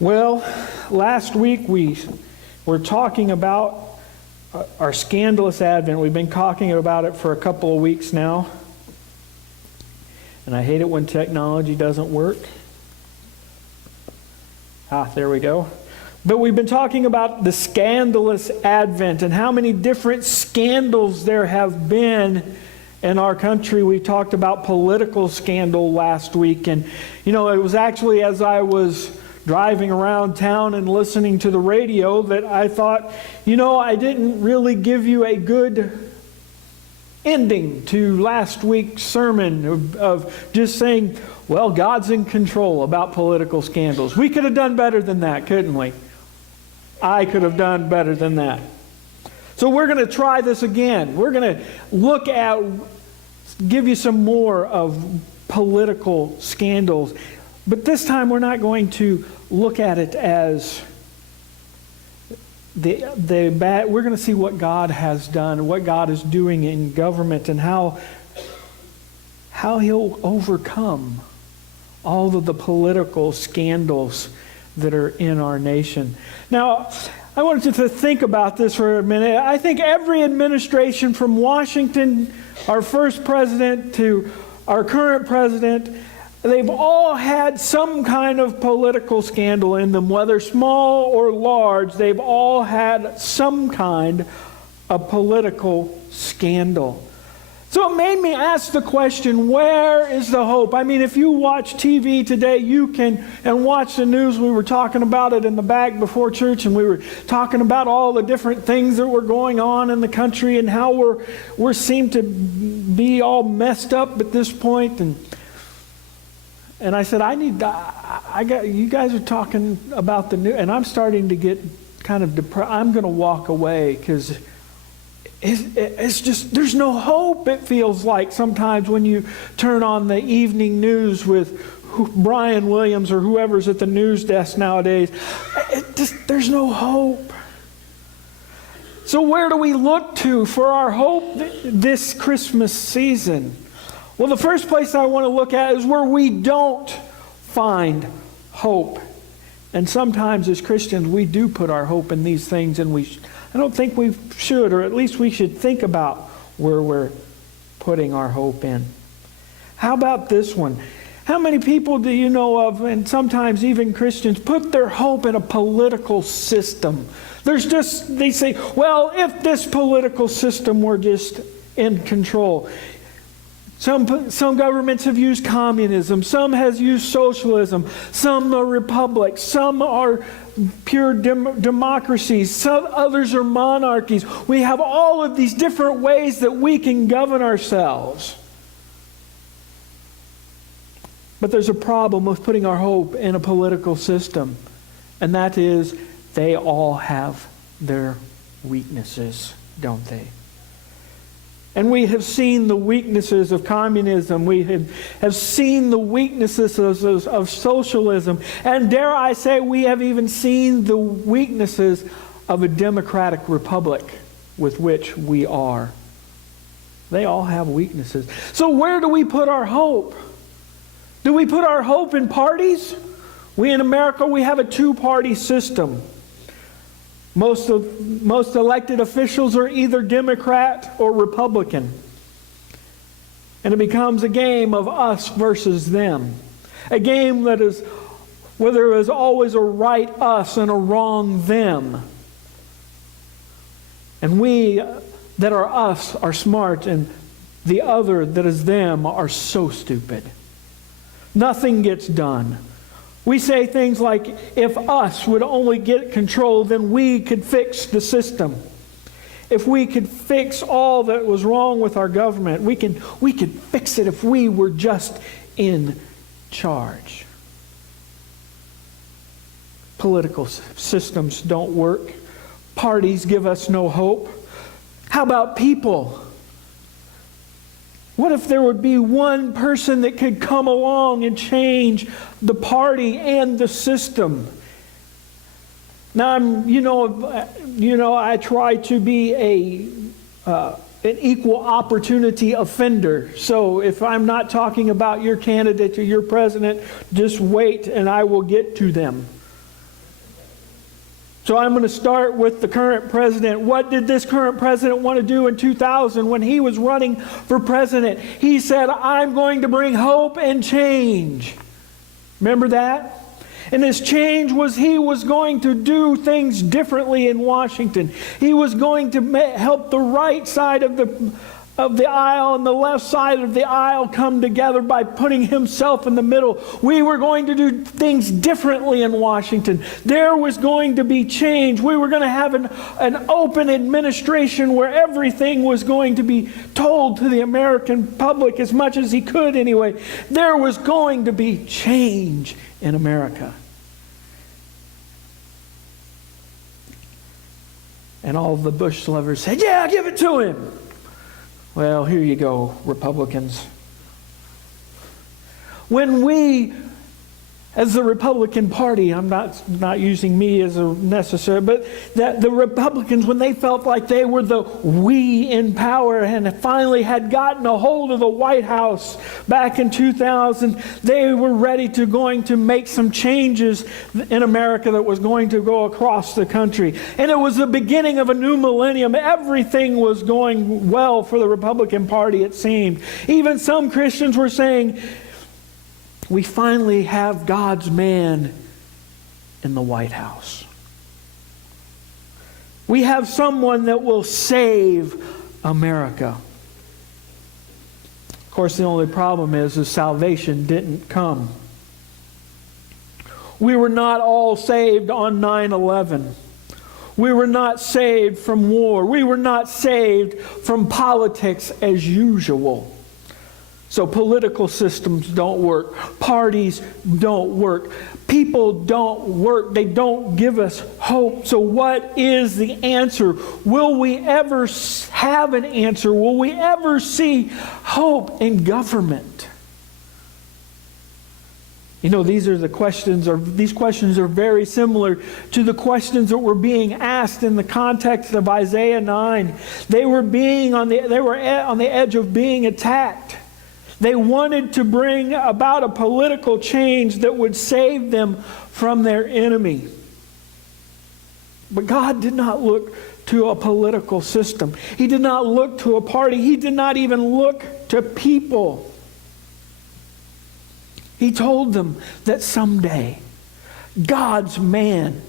Well, last week we were talking about our Scandalous Advent. We've been talking about it for a couple of weeks now. And I hate it when technology doesn't work. There we go. But we've been talking about the Scandalous Advent and how many different scandals there have been in our country. We talked about political scandal last week. And, it was actually as I was driving around town and listening to the radio that I thought, I didn't really give you a good ending to last week's sermon of just saying, well, God's in control about political scandals. We could have done better than that, couldn't we? I could have done better than that. So we're going to try this again. We're going to give you some more of political scandals. But this time we're not going to look at it as the bad. We're going to see what God has done, what God is doing in government, and how He'll overcome all of the political scandals that are in our nation. Now, I wanted you to think about this for a minute. I think every administration from Washington, our first president, to our current president, they've all had some kind of political scandal in them, whether small or large. They've all had some kind of political scandal. So it made me ask the question, where is the hope? I mean, if you watch TV today, and watch the news. We were talking about it in the back before church, and we were talking about all the different things that were going on in the country and how we seem to be all messed up at this point. And I said, you guys are talking about the news, and I'm starting to get kind of depressed. I'm going to walk away because it's just, there's no hope, it feels like sometimes when you turn on the evening news with Brian Williams or whoever's at the news desk nowadays. There's no hope. So where do we look to for our hope this Christmas season? Well, the first place I want to look at is where we don't find hope. And sometimes as Christians, we do put our hope in these things, and I don't think we should, or at least we should think about where we're putting our hope in. How about this one? How many people do you know of, and sometimes even Christians, put their hope in a political system? They say, well, if this political system were just in control. Some governments have used communism, some has used socialism, some are republics, some are pure democracies, some others are monarchies. We have all of these different ways that we can govern ourselves. But there's a problem with putting our hope in a political system, and that is they all have their weaknesses, don't they? And we have seen the weaknesses of communism. We have seen the weaknesses of socialism. And dare I say, we have even seen the weaknesses of a democratic republic with which we are. They all have weaknesses. So where do we put our hope? Do we put our hope in parties? In America, we have a two-party system. Most elected officials are either Democrat or Republican. And it becomes a game of us versus them. A game that is where there is always a right us and a wrong them. And we that are us are smart, and the other that is them are so stupid. Nothing gets done. We say things like, if us would only get control, then we could fix the system. If we could fix all that was wrong with our government, we could fix it if we were just in charge. Political systems don't work. Parties give us no hope. How about people? What if there would be one person that could come along and change the party and the system? Now, I try to be an equal opportunity offender. So if I'm not talking about your candidate or your president, just wait and I will get to them. So I'm going to start with the current president. What did this current president want to do in 2000 when he was running for president? He said, I'm going to bring hope and change. Remember that? And his change was he was going to do things differently in Washington. He was going to help the right side of the aisle and the left side of the aisle come together by putting himself in the middle. We were going to do things differently in Washington. There was going to be change. We were going to have an open administration where everything was going to be told to the American public as much as he could anyway. There was going to be change in America. And all the Bush lovers said, yeah, give it to him. Well, here you go, Republicans. When we, as the Republican Party, I'm not using me as a necessary, but that the Republicans, when they felt like they were the we in power and finally had gotten a hold of the White House back in 2000, they were ready to going to make some changes in America that was going to go across the country. And it was the beginning of a new millennium. Everything was going well for the Republican Party, it seemed. Even some Christians were saying, we finally have God's man in the White House. We have someone that will save America. Of course, the only problem is salvation didn't come. We were not all saved on 9/11. We were not saved from war. We were not saved from politics as usual. So political systems don't work. Parties don't work. People don't work. They don't give us hope. So what is the answer? Will we ever have an answer? Will we ever see hope in government? You know, these questions are very similar to the questions that were being asked in the context of Isaiah 9. They were on the edge of being attacked. They wanted to bring about a political change that would save them from their enemy. But God did not look to a political system. He did not look to a party. He did not even look to people. He told them that someday God's man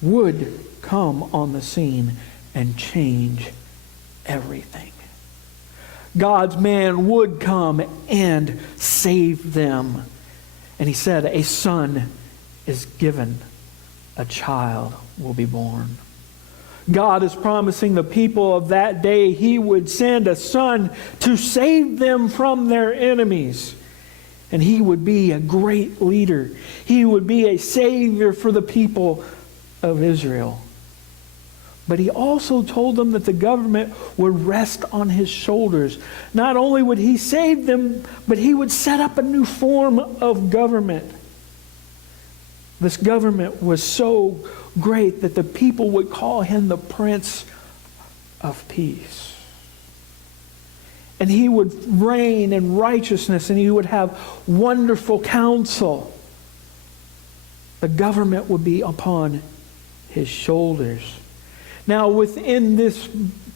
would come on the scene and change everything. God's man would come and save them. And he said, a son is given, a child will be born. God is promising the people of that day he would send a son to save them from their enemies. And he would be a great leader. He would be a savior for the people of Israel. But he also told them that the government would rest on his shoulders. Not only would he save them, but he would set up a new form of government. This government was so great that the people would call him the Prince of Peace. And he would reign in righteousness, and he would have wonderful counsel. The government would be upon his shoulders. Now, within this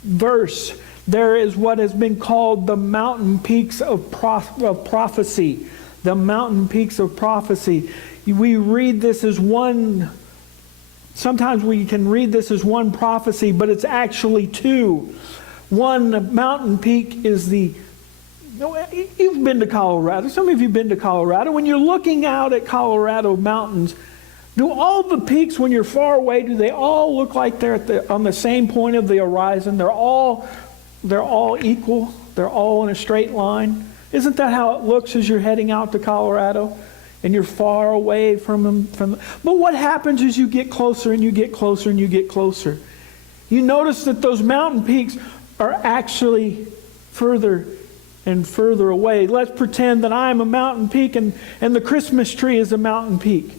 verse, there is what has been called the mountain peaks of prophecy. The mountain peaks of prophecy. We read this as one, sometimes we can read this as one prophecy, but it's actually two. One mountain peak is you've been to Colorado. Some of you have been to Colorado. When you're looking out at Colorado mountains, do all the peaks, when you're far away, do they all look like they're on the same point of the horizon? They're all equal. They're all in a straight line. Isn't that how it looks as you're heading out to Colorado, and you're far away from them? But what happens is you get closer and you get closer and you get closer. You notice that those mountain peaks are actually further and further away. Let's pretend that I'm a mountain peak and the Christmas tree is a mountain peak.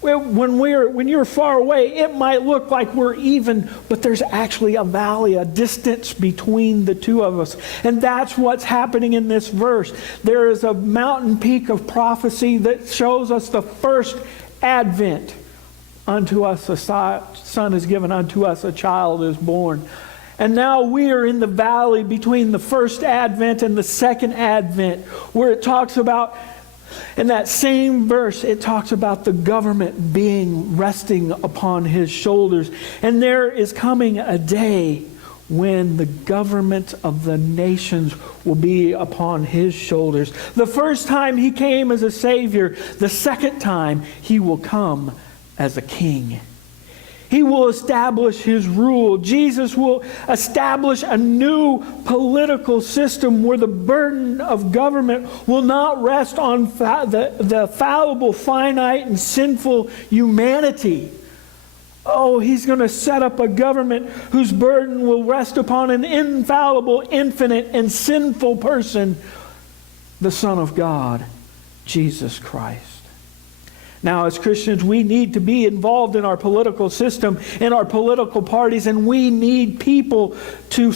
When you're far away, it might look like we're even, but there's actually a valley, a distance between the two of us. And that's what's happening in this verse. There is a mountain peak of prophecy that shows us the first advent unto us a son is given, unto us a child is born. And now we are in the valley between the first advent and the second advent, where it talks about, in that same verse, it talks about the government resting upon his shoulders. And there is coming a day when the government of the nations will be upon his shoulders. The first time he came as a Savior, the second time he will come as a King. He will establish his rule. Jesus will establish a new political system where the burden of government will not rest on the fallible, finite, and sinful humanity. Oh, he's going to set up a government whose burden will rest upon an infallible, infinite, and sinful person, the Son of God, Jesus Christ. Now, as Christians, we need to be involved in our political system, in our political parties, and we need people who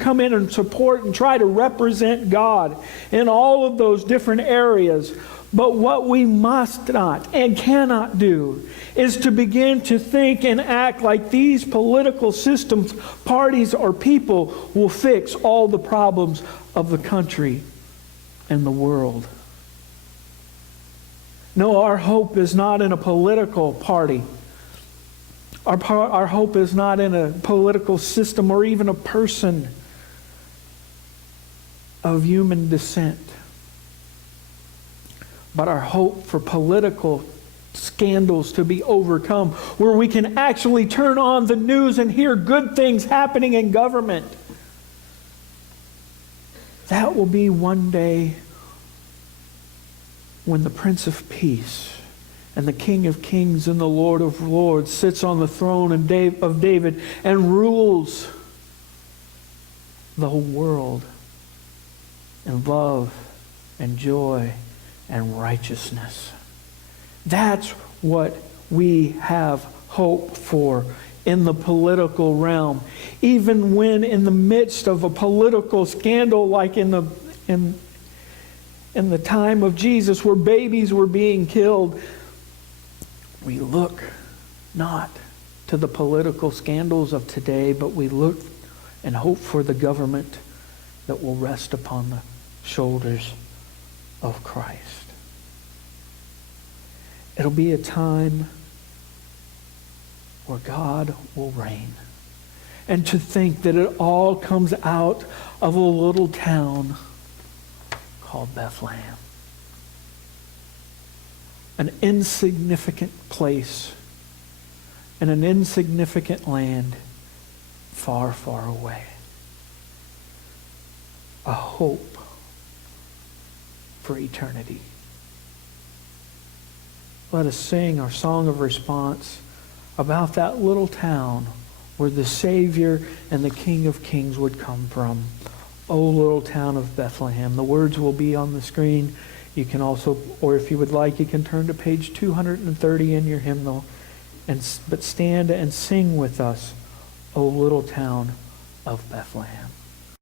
come in and support and try to represent God in all of those different areas. But what we must not and cannot do is to begin to think and act like these political systems, parties, or people will fix all the problems of the country and the world. No, our hope is not in a political party. Our hope is not in a political system or even a person of human descent. But our hope for political scandals to be overcome, where we can actually turn on the news and hear good things happening in government. That will be one day when the Prince of Peace and the King of Kings and the Lord of Lords sits on the throne of David and rules the whole world in love and joy and righteousness. That's what we have hope for in the political realm. Even when in the midst of a political scandal like in the time of Jesus, where babies were being killed, we look not to the political scandals of today, but we look and hope for the government that will rest upon the shoulders of Christ. It'll be a time where God will reign. And to think that it all comes out of a little town called Bethlehem. An insignificant place in an insignificant land far, far away. A hope for eternity. Let us sing our song of response about that little town where the Savior and the King of Kings would come from. O little town of Bethlehem. The words will be on the screen. You can also, or if you would like, you can turn to page 230 in your hymnal. But stand and sing with us, O little town of Bethlehem.